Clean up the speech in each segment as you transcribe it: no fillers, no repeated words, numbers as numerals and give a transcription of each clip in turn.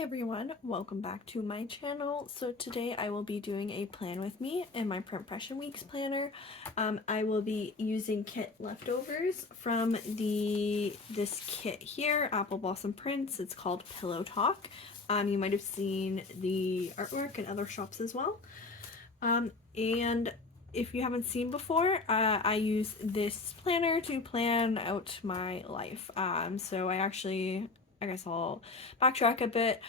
Everyone, welcome back to my channel. So today I will be doing a plan with me in my Printpression Weeks planner. I will be using kit leftovers from this kit here, Apple Blossom Prints. It's called Pillow Talk. You might have seen the artwork in other shops as well. And if you haven't seen before, I use this planner to plan out my life. I guess I'll backtrack a bit.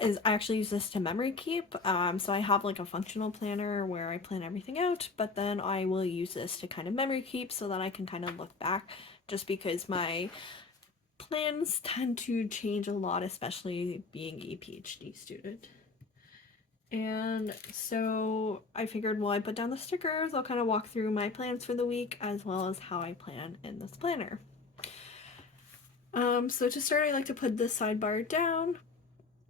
I actually use this to memory keep. So I have like a functional planner where I plan everything out, but then I will use this to kind of memory keep so that I can kind of look back, just because my plans tend to change a lot, especially being a PhD student. And so I figured while I put down the stickers, I'll kind of walk through my plans for the week as well as how I plan in this planner. So to start, I like to put this sidebar down.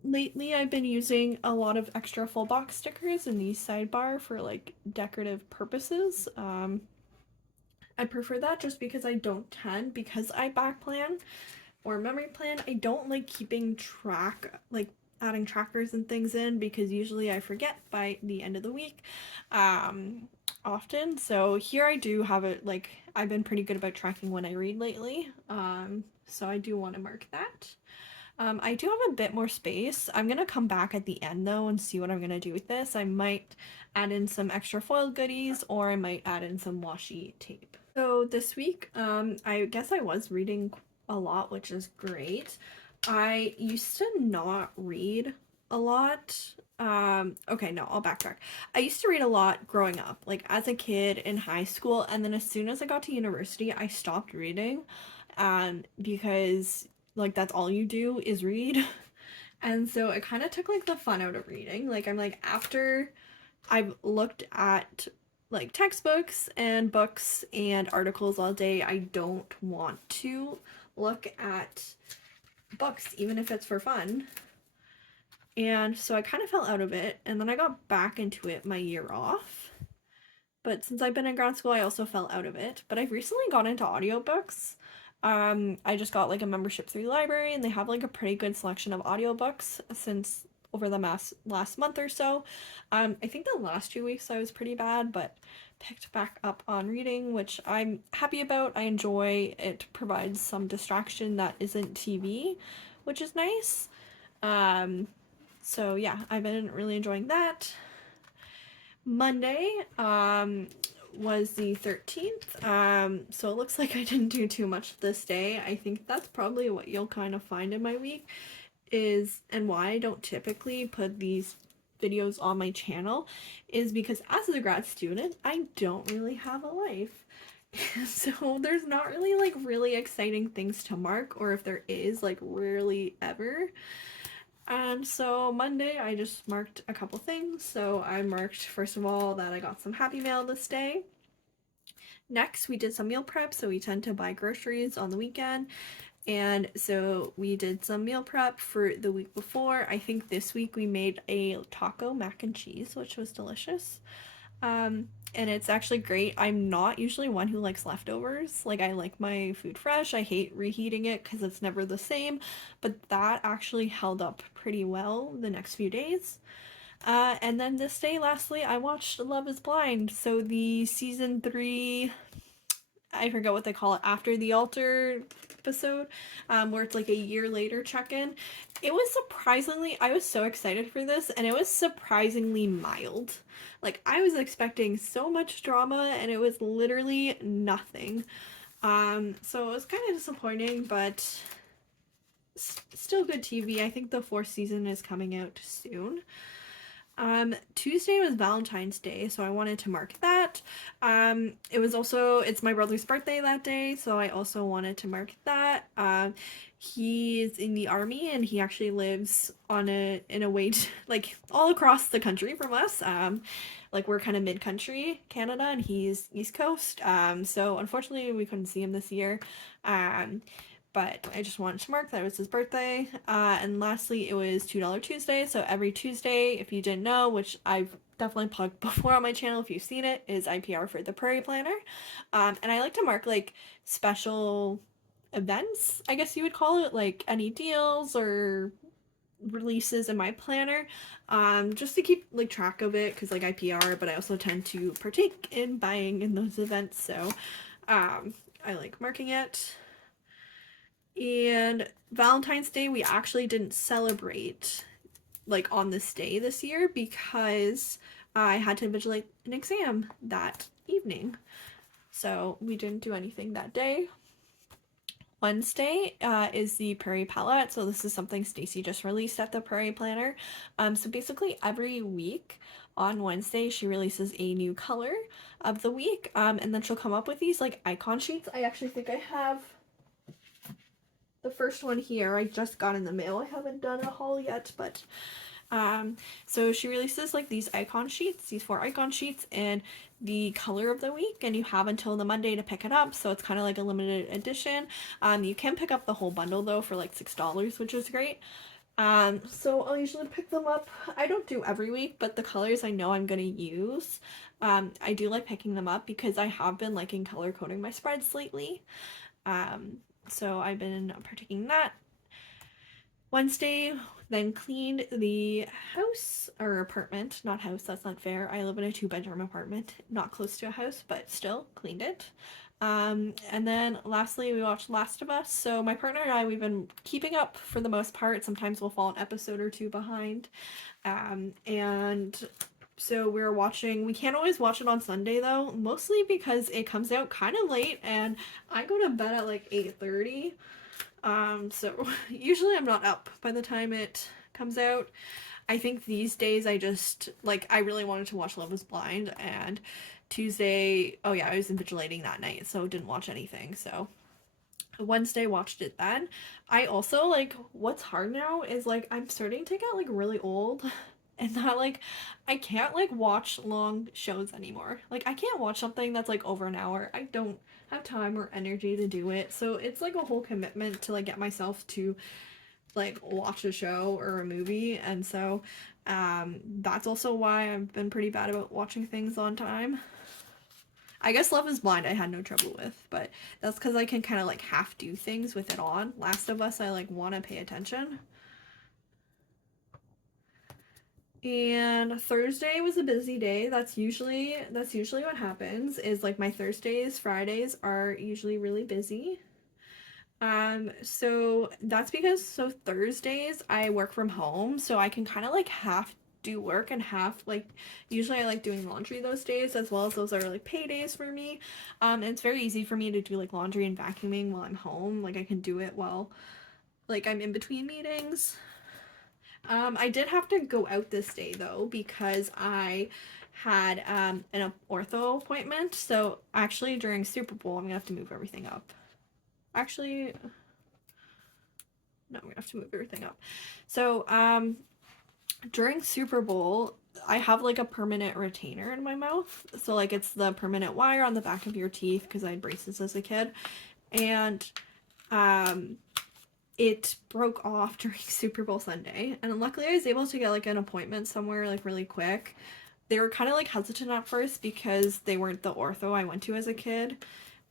Lately, I've been using a lot of extra full box stickers in these sidebar for like decorative purposes. I prefer that just because because I back plan or memory plan, I don't like keeping track, like adding trackers and things in, because usually I forget by the end of the week often. So here I do have it, like I've been pretty good about tracking when I read lately, so I do want to mark that. I do have a bit more space. I'm gonna come back at the end though and see what I'm gonna do with this. I might add in some extra foil goodies, or I might add in some washi tape. So this week, I guess I was reading a lot, which is great. I used to not read a lot. Okay, no, I'll backtrack. I used to read a lot growing up, like as a kid in high school, and then as soon as I got to university, I stopped reading, because like that's all you do is read. And so it kind of took like the fun out of reading. Like I'm like, after I've looked at like textbooks and books and articles all day, I don't want to look at books, even if it's for fun. And so I kind of fell out of it, and then I got back into it my year off. But since I've been in grad school, I also fell out of it. But I've recently got into audiobooks. I just got like a membership through the library, and they have like a pretty good selection of audiobooks since over the last month or so. I think the last 2 weeks I was pretty bad, but picked back up on reading, which I'm happy about. I enjoy it. Provides some distraction that isn't TV, which is nice. So yeah, I've been really enjoying that. Monday was the 13th. So it looks like I didn't do too much this day. I think that's probably what you'll kind of find in my week is, and why I don't typically put these videos on my channel, is because as a grad student, I don't really have a life. So there's not really like really exciting things to mark, or if there is, like rarely ever. And so Monday, I just marked a couple things. So I marked, first of all, that I got some Happy Mail this day. Next, we did some meal prep. So we tend to buy groceries on the weekend. And so we did some meal prep for the week before. I think this week we made a taco mac and cheese, which was delicious. And it's actually great. I'm not usually one who likes leftovers. Like, I like my food fresh. I hate reheating it because it's never the same. But that actually held up pretty well the next few days. And then this day, lastly, I watched Love is Blind. So the season 3, I forget what they call it, after the altar episode, where it's like a year later check-in. It was surprisingly, I was so excited for this, and it was surprisingly mild. Like, I was expecting so much drama, and it was literally nothing. So it was kind of disappointing, but still good TV. I think the 4th season is coming out soon. Tuesday was Valentine's Day, so I wanted to mark that. It's my brother's birthday that day, so I also wanted to mark that. He's in the army, and he actually lives in a way like all across the country from us. Like we're kind of mid-country Canada, and he's East Coast. So unfortunately we couldn't see him this year. But I just wanted to mark that it was his birthday. And lastly, it was $2 Tuesday. So every Tuesday, if you didn't know, which I've definitely plugged before on my channel if you've seen it, is IPR for the Prairie Planner. And I like to mark like special events, I guess you would call it, like any deals or releases in my planner, just to keep like track of it, because like I PR, but I also tend to partake in buying in those events, so I like marking it. And Valentine's Day we actually didn't celebrate like on this day this year because I had to invigilate an exam that evening, so we didn't do anything that day. Wednesday is the Prairie Palette. So this is something Stacy just released at the Prairie Planner. So basically every week on Wednesday she releases a new color of the week, and then she'll come up with these like icon sheets. I actually think I have the first one here. I just got in the mail. I haven't done a haul yet, but so she releases like these icon sheets, these 4 icon sheets, and the color of the week, and you have until the Monday to pick it up, so it's kind of like a limited edition. You can pick up the whole bundle though for like $6, which is great. So I'll usually pick them up. I don't do every week, but the colors I know I'm gonna use, I do like picking them up because I have been liking color coding my spreads lately. So I've been partaking in that. Wednesday, then cleaned the house or apartment, not house, that's not fair. I live in a 2-bedroom apartment, not close to a house, but still cleaned it. And then lastly, we watched Last of Us. So my partner and I, we've been keeping up for the most part. Sometimes we'll fall an episode or 2 behind. And so we're watching, we can't always watch it on Sunday though, mostly because it comes out kind of late and I go to bed at like 8:30. So usually I'm not up by the time it comes out. I think these days I just, like, I really wanted to watch Love is Blind, and Tuesday, oh yeah, I was invigilating that night, so didn't watch anything, so Wednesday watched it then. I also, like, what's hard now is, like, I'm starting to get, like, really old, and that, like, I can't, like, watch long shows anymore. Like, I can't watch something that's, like, over an hour. I don't have time or energy to do it, so it's, like, a whole commitment to, like, get myself to, like, watch a show or a movie, and so, that's also why I've been pretty bad about watching things on time. I guess Love is Blind I had no trouble with, but that's because I can kind of like half do things with it on. Last of Us I like want to pay attention. And Thursday was a busy day. That's usually what happens, is like my Thursdays, Fridays are usually really busy. So that's because so Thursdays I work from home, so I can kind of like half do work and half like usually I like doing laundry those days, as well as those are like pay days for me. And it's very easy for me to do like laundry and vacuuming while I'm home. Like I can do it while like I'm in between meetings. I did have to go out this day though because I had an ortho appointment. So actually during Super Bowl I'm gonna have to move everything up. Actually, no, I'm gonna have to move everything up. So, during Super Bowl, I have like a permanent retainer in my mouth. So, like, it's the permanent wire on the back of your teeth because I had braces as a kid. And, um, it broke off during Super Bowl Sunday. And luckily, I was able to get like an appointment somewhere like really quick. They were kind of like hesitant at first because they weren't the ortho I went to as a kid,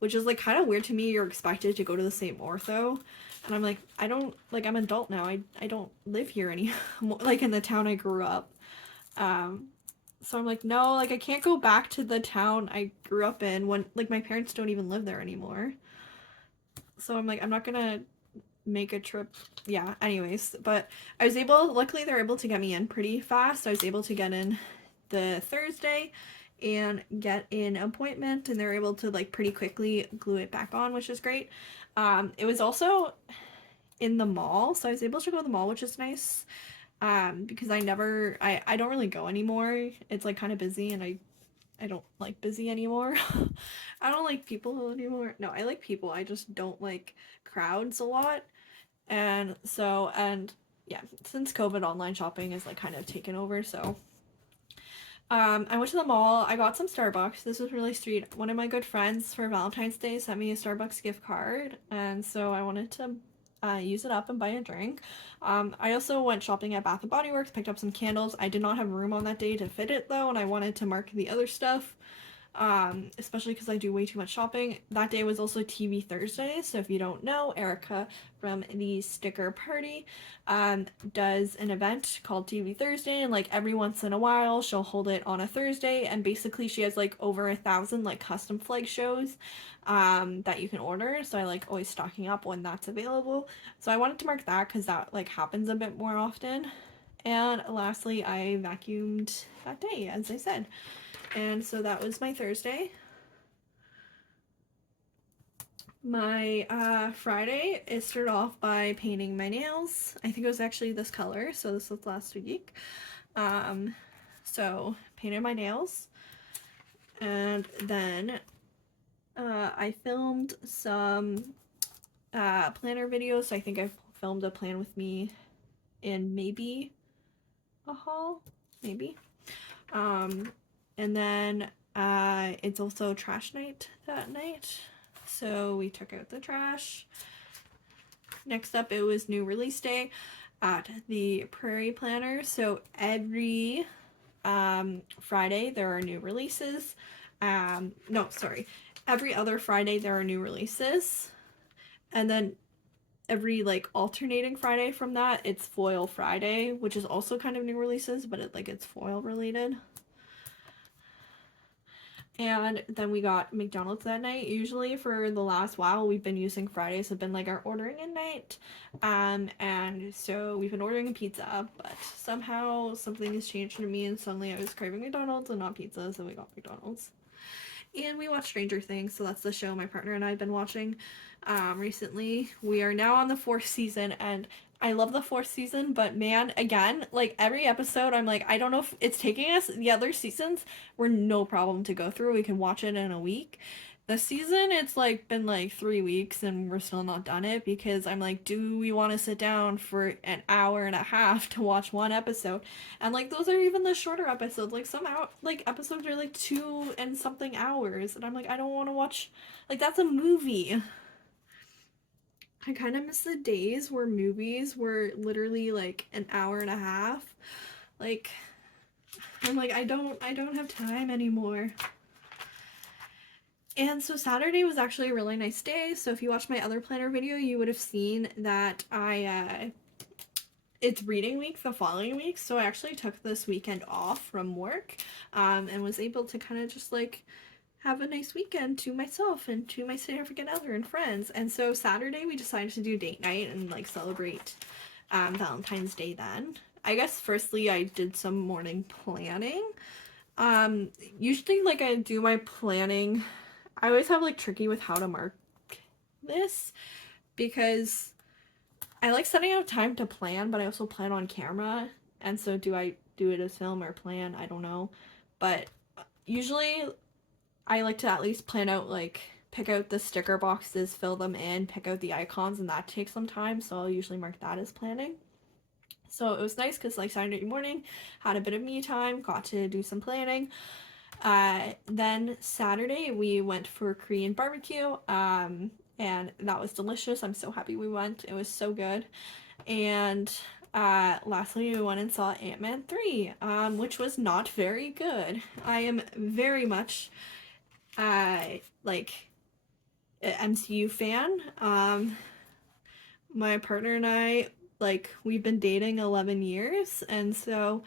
which is like kind of weird to me. You're expected to go to the same ortho. And I'm like, I don't, like, I'm an adult now. I don't live here anymore, like in the town I grew up. Um, so I'm like, no, like, I can't go back to the town I grew up in when, like, my parents don't even live there anymore. So I'm like, I'm not gonna make a trip. Yeah, anyways. But I was able, luckily, they're able to get me in pretty fast. I was able to get in the Thursday and get an appointment, and they're able to like pretty quickly glue it back on, which is great. It was also in the mall, so I was able to go to the mall, which is nice. Because I don't really go anymore. It's like kind of busy, and I don't like busy anymore. I don't like people anymore. No, I like people. I just don't like crowds a lot. And so, and yeah, since COVID, online shopping is like kind of taken over, so I went to the mall. I got some Starbucks. This was really sweet. One of my good friends for Valentine's Day sent me a Starbucks gift card, and so I wanted to use it up and buy a drink. I also went shopping at Bath and Body Works, picked up some candles. I did not have room on that day to fit it though, and I wanted to mark the other stuff. especially because I do way too much shopping. That day was also TV Thursday, so if you don't know, Erica from the Sticker Party does an event called TV Thursday, and like every once in a while she'll hold it on a Thursday, and basically she has like over 1,000 like custom flag shows that you can order, so I like always stocking up when that's available. So I wanted to mark that because that like happens a bit more often. And lastly, I vacuumed that day, as I said. And so that was my Thursday. My Friday, it started off by painting my nails. I think it was actually this color, so this was last week. So painted my nails, and then I filmed some planner videos. So I think I filmed a plan with me in maybe a haul, maybe. And then it's also trash night that night. So we took out the trash. Next up, it was new release day at the Prairie Planner. So every Friday there are new releases. No, sorry. Every other Friday there are new releases. And then every like alternating Friday from that, it's Foil Friday, which is also kind of new releases, but it's foil related. And then we got McDonald's that night. Usually for the last while, we've been using Fridays have been like our ordering in night. And so we've been ordering a pizza, but somehow something has changed for me and suddenly I was craving McDonald's and not pizza, so we got McDonald's. And we watched Stranger Things, so that's the show my partner and I have been watching recently. We are now on the 4th season, and I love the 4th season, but man, again, like every episode, I'm like, I don't know if it's taking us. The other seasons were no problem to go through. We can watch it in a week. This season, it's like been like 3 weeks and we're still not done it because I'm like, do we want to sit down for an hour and a half to watch one episode? And like those are even the shorter episodes. Like some out like episodes are like 2 and something hours, and I'm like, I don't want to watch like that's a movie. I kind of miss the days where movies were literally like an hour and a half. Like I'm like I don't have time anymore. And so Saturday was actually a really nice day. So if you watched my other planner video, you would have seen that it's reading week the following week. So I actually took this weekend off from work and was able to kind of just like have a nice weekend to myself and to my significant other and friends. And so Saturday we decided to do date night and like celebrate Valentine's Day then. I guess firstly I did some morning planning. Usually like I do my planning. I always have like tricky with how to mark this because I like setting out time to plan, but I also plan on camera. And so do I do it as film or plan? I don't know. But usually I like to at least plan out like pick out the sticker boxes, fill them in, pick out the icons, and that takes some time. So I'll usually mark that as planning. So it was nice because like Saturday morning, had a bit of me time, got to do some planning. Then Saturday we went for Korean barbecue, and that was delicious. I'm so happy we went. It was so good. And lastly, we went and saw Ant-Man 3, which was not very good. I am very much like an MCU fan. My partner and I, like, we've been dating 11 years, and so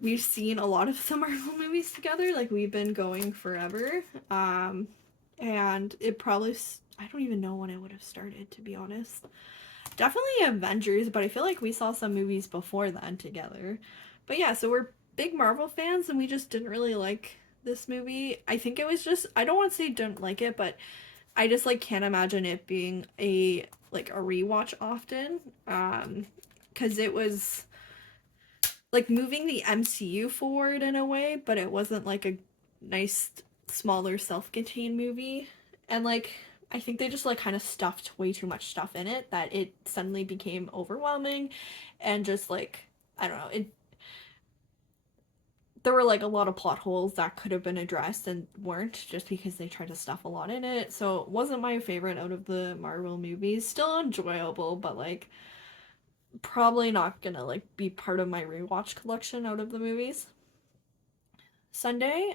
we've seen a lot of the Marvel movies together. Like, we've been going forever. And it probably, I don't even know when it would have started, to be honest. Definitely Avengers, but I feel like we saw some movies before then together. But yeah, so we're big Marvel fans, and we just didn't really like this movie. I think it was just, I don't want to say didn't like it, but I just like can't imagine it being a rewatch often. Because it was like moving the MCU forward in a way, but it wasn't like a nice smaller self-contained movie. And like I think they just like kind of stuffed way too much stuff in it that it suddenly became overwhelming and just like I don't know, it there were like a lot of plot holes that could have been addressed and weren't just because they tried to stuff a lot in it. So it wasn't my favorite out of the Marvel movies. Still enjoyable, but like probably not gonna like be part of my rewatch collection out of the movies. Sunday,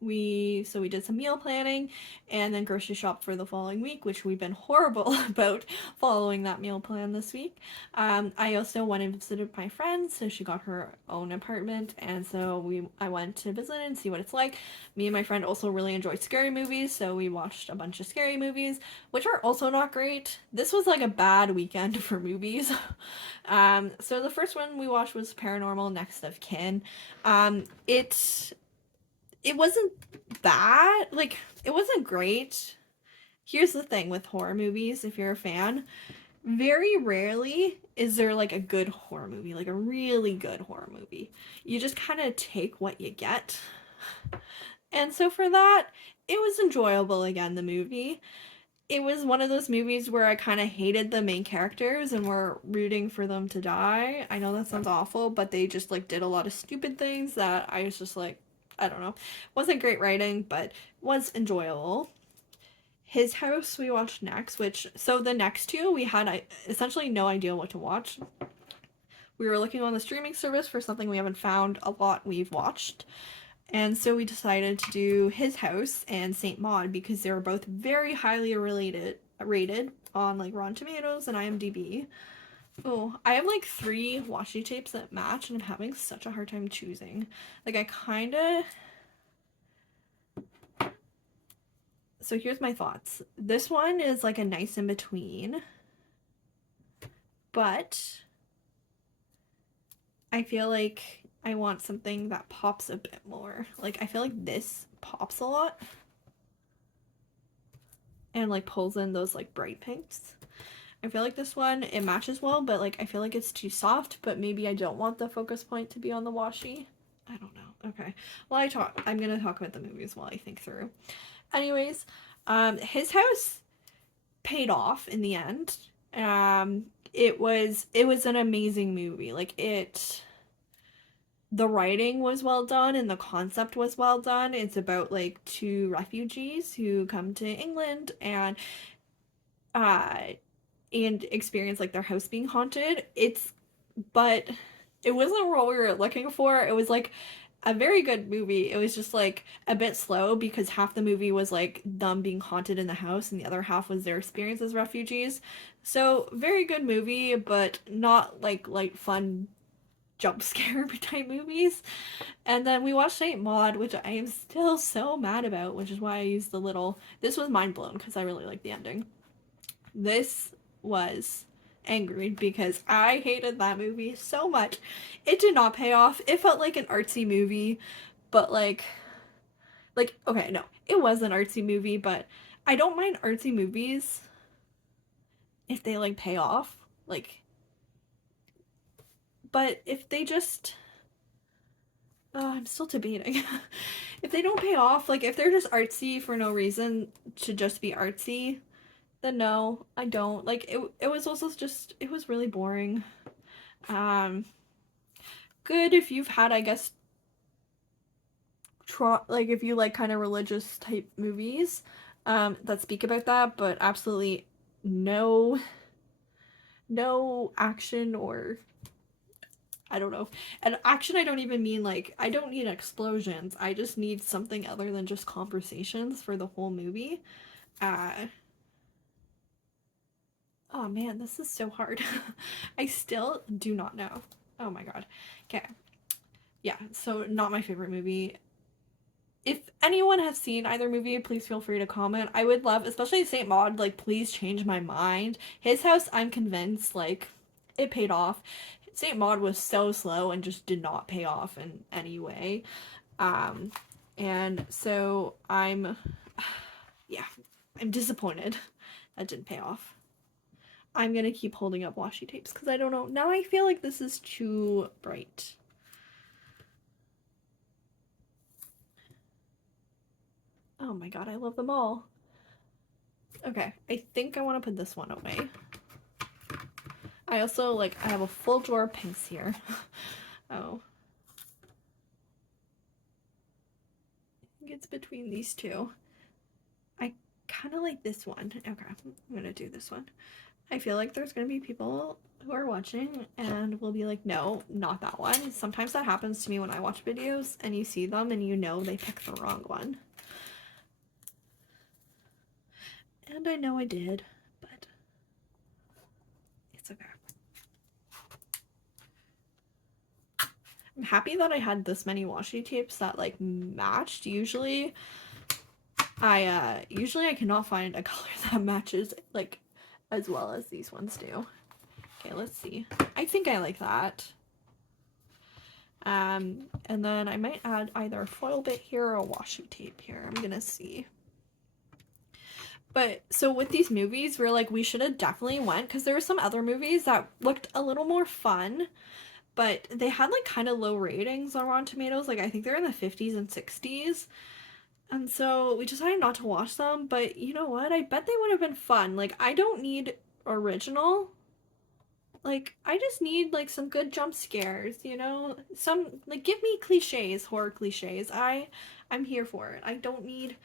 we did some meal planning and then grocery shop for the following week, which we've been horrible about following that meal plan this week. I also went and visited my friend, so she got her own apartment, and so I went to visit and see what it's like. Me and my friend also really enjoy scary movies, so we watched a bunch of scary movies, which are also not great. This was like a bad weekend for movies. So the first one we watched was Paranormal Next of Kin. It wasn't bad. Like, it wasn't great. Here's the thing with horror movies, if you're a fan, very rarely is there like a good horror movie, like a really good horror movie. You just kind of take what you get. And so for that, it was enjoyable again, the movie. It was one of those movies where I kind of hated the main characters and were rooting for them to die. I know that sounds awful, but they just like did a lot of stupid things that I was just like, I don't know. Wasn't great writing, but was enjoyable. His House we watched next, which so the next two we had essentially no idea what to watch. We were looking on the streaming service for something we haven't found a lot we've watched. And so we decided to do His House and Saint Maud because they were both very highly rated on like Rotten Tomatoes and IMDb. Oh, I have like 3 washi tapes that match and I'm having such a hard time choosing. Like I kinda So here's my thoughts. This one is like a nice in between, but I feel like I want something that pops a bit more. Like I feel like this pops a lot and like pulls in those like bright pinks. I feel like this one it matches well, but like I feel like it's too soft, but maybe I don't want the focus point to be on the washi. I don't know. Okay. Well, I'm going to talk about the movies while I think through. Anyways, His House paid off in the end. It was an amazing movie. The writing was well done and the concept was well done. It's about like 2 refugees who come to England uh and experience like their house being haunted. But it wasn't what we were looking for. It was like a very good movie. It was just like a bit slow because half the movie was like them being haunted in the house and the other half was their experience as refugees. So, very good movie, but not like light fun jump scare type movies. And then we watched Saint Maud, which I am still so mad about, which is why I used the little. This was mind blown because I really liked the ending. This was angry because I hated that movie so much. It did not pay off. It felt like an artsy movie, but like okay, no. It was an artsy movie, but I don't mind artsy movies if they like pay off. Like but if they just I'm still debating. If they don't pay off, like if they're just artsy for no reason to just be artsy, then no, I don't. Like it was also just it was really boring. Um Good if you've had I guess like if you like kind of religious type movies that speak about that, but absolutely no action or I don't know. And action I don't even mean like I don't need explosions. I just need something other than just conversations for the whole movie. Uh oh man, this is so hard. I still do not know. Oh my god. Okay. Yeah, so not my favorite movie. If anyone has seen either movie, please feel free to comment. I would love, especially Saint Maud, like please change my mind. His House, I'm convinced, like it paid off. Saint Maud was so slow and just did not pay off in any way. Um, and so yeah, I'm disappointed that didn't pay off. I'm gonna keep holding up washi tapes because I don't know. Now I feel like this is too bright. Oh my god, I love them all. Okay, I think I want to put this one away. I also, like, I have a full drawer of pinks here. Oh. I think it's between these two. I kind of like this one. Okay, I'm gonna do this one. I feel like there's gonna be people who are watching and will be like, no, not that one. Sometimes that happens to me when I watch videos and you see them and you know they picked the wrong one. And I know I did, but it's okay. I'm happy that I had this many washi tapes that like matched. Usually I cannot find a color that matches like as well as these ones do. Okay, let's see. I think I like that. And then I might add either a foil bit here or a washi tape here. I'm gonna see. But so with these movies, we're like, we should have definitely went because there were some other movies that looked a little more fun, but they had like kind of low ratings on Rotten Tomatoes. Like I think they're in the 50s and 60s. And so we decided not to watch them, but you know what? I bet they would have been fun. Like I don't need original. Like I just need like some good jump scares, you know? Some like give me cliches, horror cliches. I'm here for it. I don't need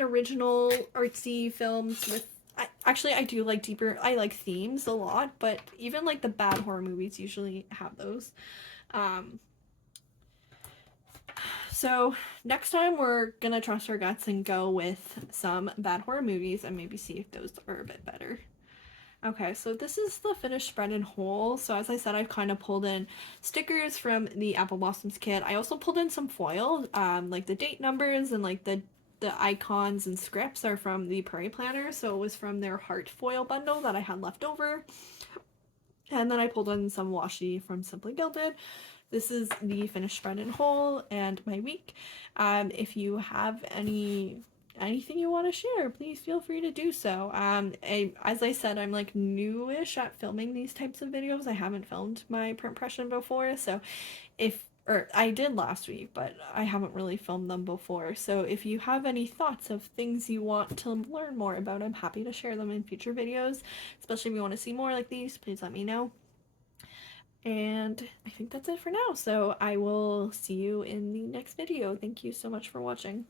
original artsy films with actually I do like deeper I like themes a lot, but even like the bad horror movies usually have those. Um so next time we're gonna trust our guts and go with some bad horror movies and maybe see if those are a bit better. Okay, so this is the finished spread in whole. So as I said, I've kind of pulled in stickers from the Apple Blossoms kit. I also pulled in some foil, like the date numbers and like the icons and scripts are from the Prairie Planner. So it was from their heart foil bundle that I had left over. And then I pulled in some washi from Simply Gilded. This is the finished spread in whole and my week. If you have anything you want to share, please feel free to do so. As I said, I'm like newish at filming these types of videos. I haven't filmed my print impression before, so or I did last week, but I haven't really filmed them before. So if you have any thoughts of things you want to learn more about, I'm happy to share them in future videos. Especially if you want to see more like these, please let me know. And I think that's it for now. So I will see you in the next video. Thank you so much for watching.